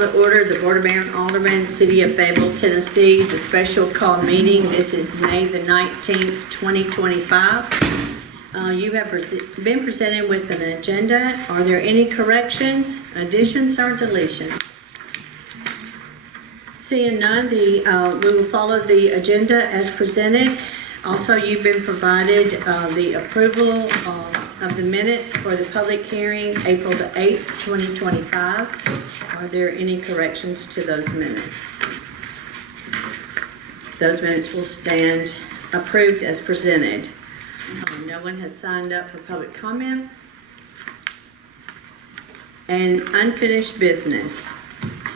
to order the Board of Mayor and Aldermen, City of Fayetteville, Tennessee, the special call meeting. This is May the 19th, 2025. You have been presented with an agenda. Are there any corrections, additions, or deletions? Seeing none, we will follow the agenda as presented. Also, you've been provided the approval of the minutes for the public hearing, April the 8th, 2025. Are there any corrections to those minutes? Those minutes will stand approved as presented. No one has signed up for public comment. And unfinished business.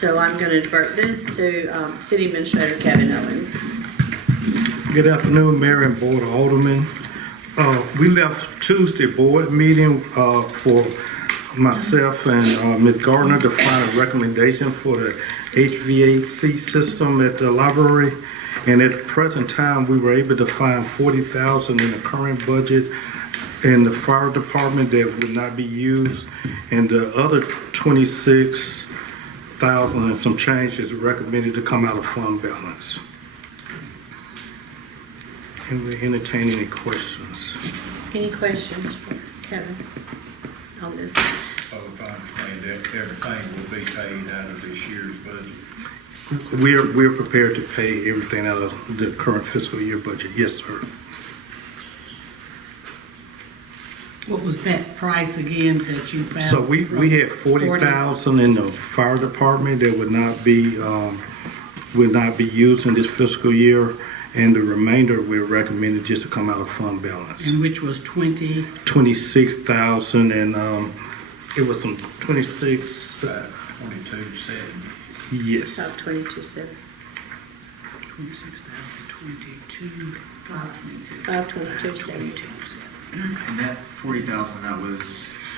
So I'm going to divert this to City Administrator Kevin Owens. Good afternoon, Mayor and Board of Aldermen. We left Tuesday board meeting for myself and Ms. Gardner to find a recommendation for the HVAC system at the library. And at the present time, we were able to find $40,000 in the current budget in the fire department that would not be used, and the other $26,000 and some change is recommended to come out of fund balance. Can we entertain any questions? Any questions for Kevin on this? If I understand that everything will be paid out of this year's budget. We're prepared to pay everything out of the current fiscal year budget. Yes, sir. What was that price again that you found? So we had $40,000 in the fire department that would not be used in this fiscal year, and the remainder we're recommended just to come out of fund balance. And which was 20? $26,000, and it was some 26. 22.7. Yes. About 22.7. 26,022. 522.72. And that 40,000 that was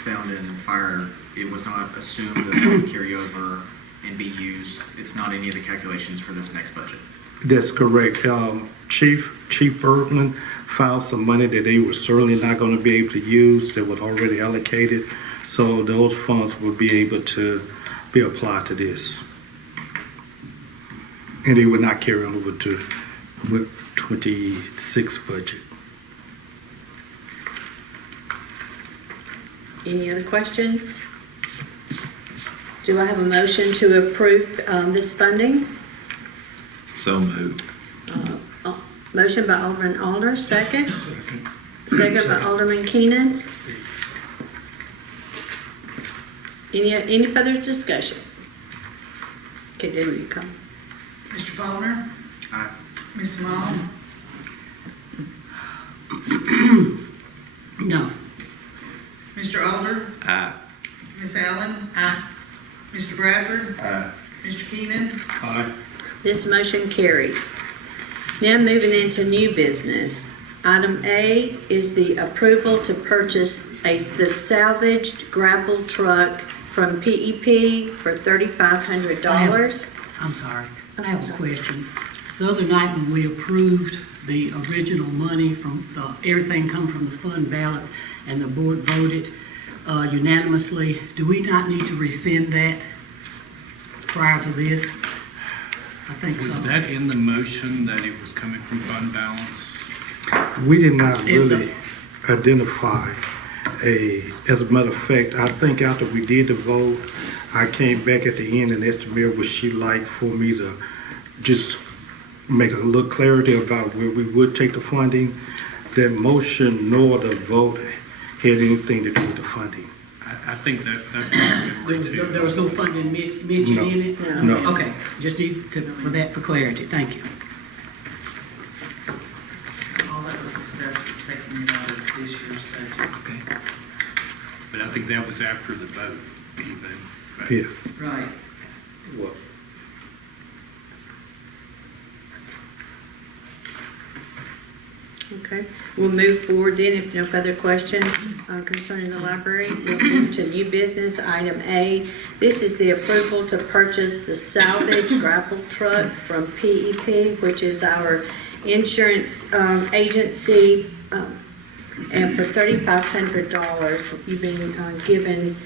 found in fire, it was not assumed that that would carry over and be used. It's not any of the calculations for this next budget. That's correct. Chief Bergman found some money that they were certainly not going to be able to use that was already allocated. So those funds will be able to be applied to this. And they would not carry over to with 26 budget. Any other questions? Do I have a motion to approve this funding? So moved. Motion by Alderman Alder, second. Second by Alderman Keenan. Any further discussion? Okay, Debbie, you come. Mr. Faulkner? Aye. Ms. Small? No. Mr. Alder? Aye. Ms. Allen? Aye. Mr. Bradford? Aye. Mr. Keenan? Aye. This motion carries. Now moving into new business. Item A is the approval to purchase the salvaged grapple truck from PEP for $3,500. I'm sorry. I have a question. The other night when we approved the original money from everything come from the fund balance and the board voted unanimously, do we not need to rescind that prior to this? I think so. Was that in the motion that it was coming from fund balance? We did not really identify as a matter of fact, I think after we did the vote, I came back at the end and asked the mayor would she like for me to just make a little clarity about where we would take the funding. That motion nor the vote had anything to do with the funding. I think that There was no funding mentioned No. in it? No. Okay, just need for clarity. Thank you. All that was discussed is taking it out of this year's budget. Okay. But I think that was after the vote, even. Right? Yeah. Right. Well, Okay, we'll move forward then if no further questions concerning the library. We'll move to new business, item A. This is the approval to purchase the salvage grapple truck from PEP, which is our insurance agency, and for $3,500. You've been given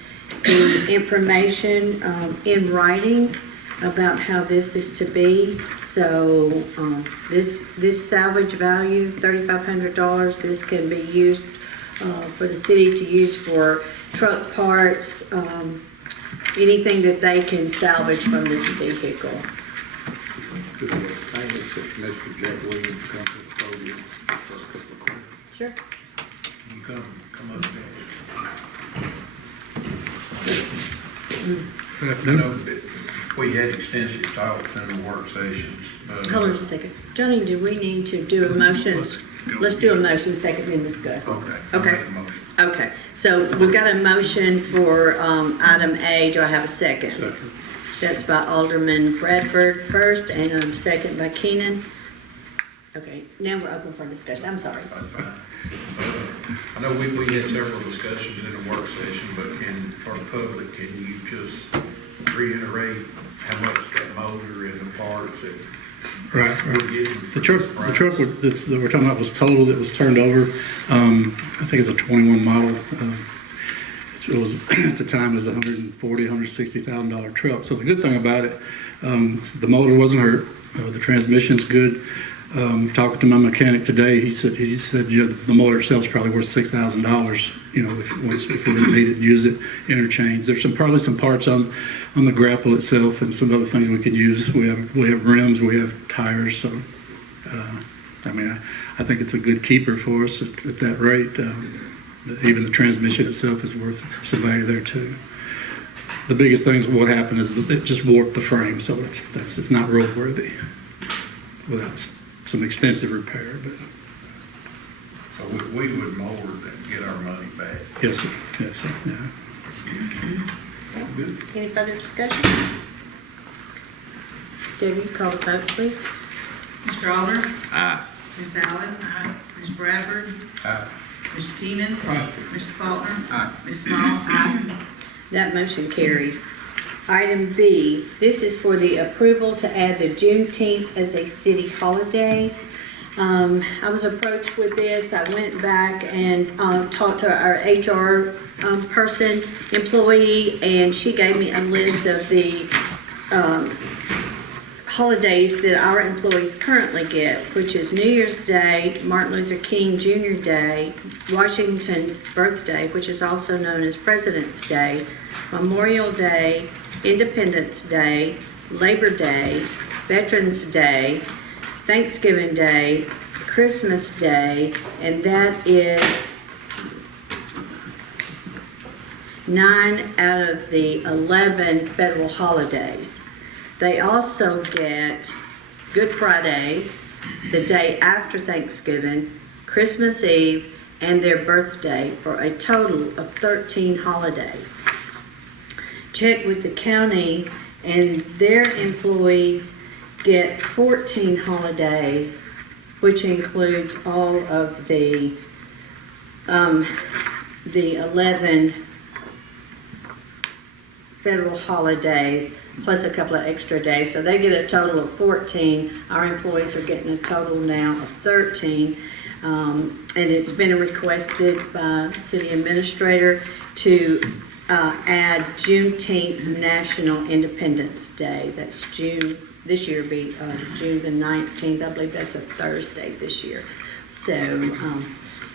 the information in writing. about how this is to be. So, this salvage value, $3,500, this can be used, for the city to use for truck parts, anything that they can salvage from this vehicle. Could we obtain this if Mr. Jack Williams comes to the podium for a couple of questions? Sure. You come up there. I know that we had extensive talks in the work sessions. Hold on just a second. Johnny, do we need to do a motion? Let's do a motion, second, then discuss. Okay. I'll Okay. make a motion. Okay, so we've got a motion for item A. Do I have a second? Second. That's by Alderman Bradford first, and a second by Keenan. Okay, now we're open for discussion. I'm sorry. That's fine. I know we had several discussions in the work session, but for the public, can you just reiterate how much that motor and the parts that Right, we're right. getting? The truck that we're talking about was totaled, it was turned over. I think it's a 21 model. It was, at the time, it was a $140,000, $160,000 truck. So the good thing about it, the motor wasn't hurt, the transmission's good. Talking to my mechanic today, he said you know, the motor itself is probably worth $6,000. You know, if we need it, use it, interchange. There's probably some parts on the grapple itself and some other things we could use. We have rims, we have tires. So, I mean, I think it's a good keeper for us at that rate. Even the transmission itself is worth some value there too. The biggest thing is what happened is that it just warped the frame, so it's not roadworthy without some extensive repair. But So we would more than get our money back. yes, sir. Yes, sir. Yeah. Good. Any further discussion? Debbie, call the vote, please. Mr. Alder? Aye. Ms. Allen? Aye. Ms. Bradford? Aye. Mr. Keenan? Aye. Mr. Faulkner? Aye. Ms. Small? Aye. That motion carries. Item B, this is for the approval to add the Juneteenth as a city holiday. I was approached with this. I went back and talked to our HR employee, and she gave me a list of the holidays that our employees currently get, which is New Year's Day, Martin Luther King Jr. Day, Washington's birthday, which is also known as President's Day, Memorial Day, Independence Day, Labor Day, Veterans Day, Thanksgiving Day, Christmas Day, and that is 9 out of the 11 federal holidays. They also get Good Friday, the day after Thanksgiving, Christmas Eve, and their birthday for a total of 13 holidays. Checked with the county, and their employees get 14 holidays, which includes all of the 11 federal holidays, plus a couple of extra days. So they get a total of 14. Our employees are getting a total now of 13. And it's been requested by the city administrator to add Juneteenth National Independence Day. That's June, this year be June the 19th. I believe that's a Thursday this year. So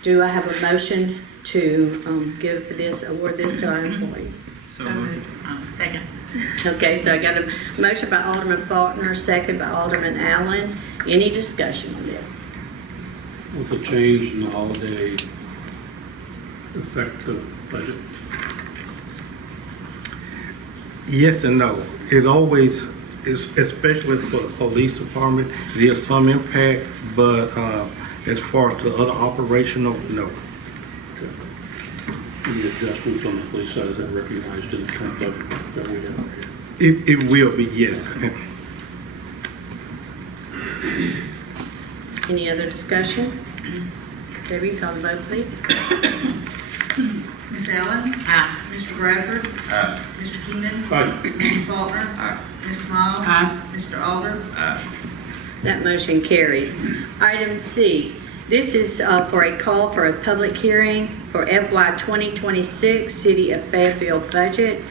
do I have a motion to give this, award this to our employees? So moved. Second. Okay, so I got a motion by Alderman Faulkner, second by Alderman Allen. Any discussion on this? Will the change in the holiday affect the budget? Yes and no. It always is, especially for the police department, there's some impact, but as far as the other operational, no. The adjustments on the police side, is that recognized in the current budget that we have right here? It will be, yes. Any other discussion? Debbie, call the vote, please. Ms. Allen? Aye. Mr. Bradford? Aye. Mr. Keenan? Aye. Mr. Faulkner? Aye. Ms. Small? Aye. Mr. Alder? Aye. That motion carries. Item C, This is for a call for a public hearing for FY 2026 City of Fayetteville budget.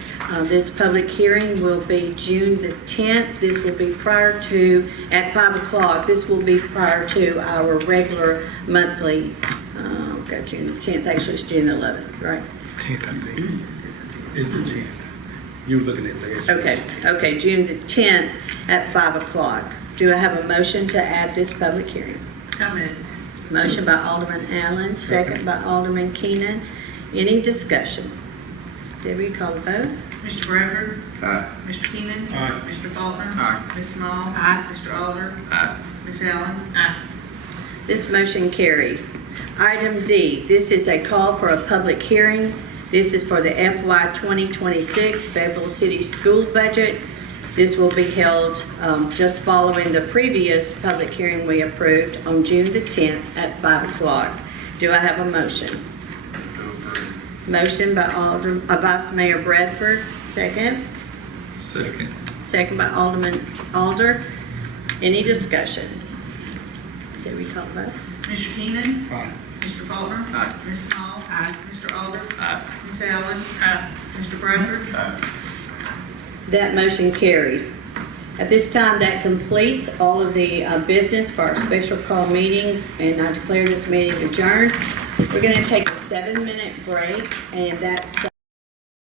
This public hearing will be June the 10th. This will be prior to, at 5 o'clock. This will be prior to our regular monthly, got June the 10th, actually it's June the 11th, right? 10th, I think. It's the 10th. You were looking at that. Okay, June the 10th at 5 o'clock. Do I have a motion to add this public hearing? So moved. Motion by Alderman Allen, second by Alderman Keenan. Any discussion? Debbie, call the vote. Mr. Bradford? Aye. Mr. Keenan? Aye. Mr. Faulkner? Aye. Ms. Small? Aye. Mr. Alder? Aye. Ms. Allen? Aye. This motion carries. Item D, this is a call for a public hearing. This is for the FY 2026 Fayetteville City School budget. This will be held just following the previous public hearing we approved on June the 10th at 5 o'clock. Do I have a motion? Motion by Vice Mayor Bradford, second. Second. Second by Alderman Alder. Any discussion? Did we call the vote? Mr. Keenan? Aye. Mr. Faulkner? Aye. Ms. Small? Aye. Mr. Alder? Aye. Ms. Allen? Aye. Mr. Bradford? Aye. That motion carries. At this time, that completes all of the business for our special call meeting, and I declare this meeting adjourned. We're going to take a 7-minute break, and that's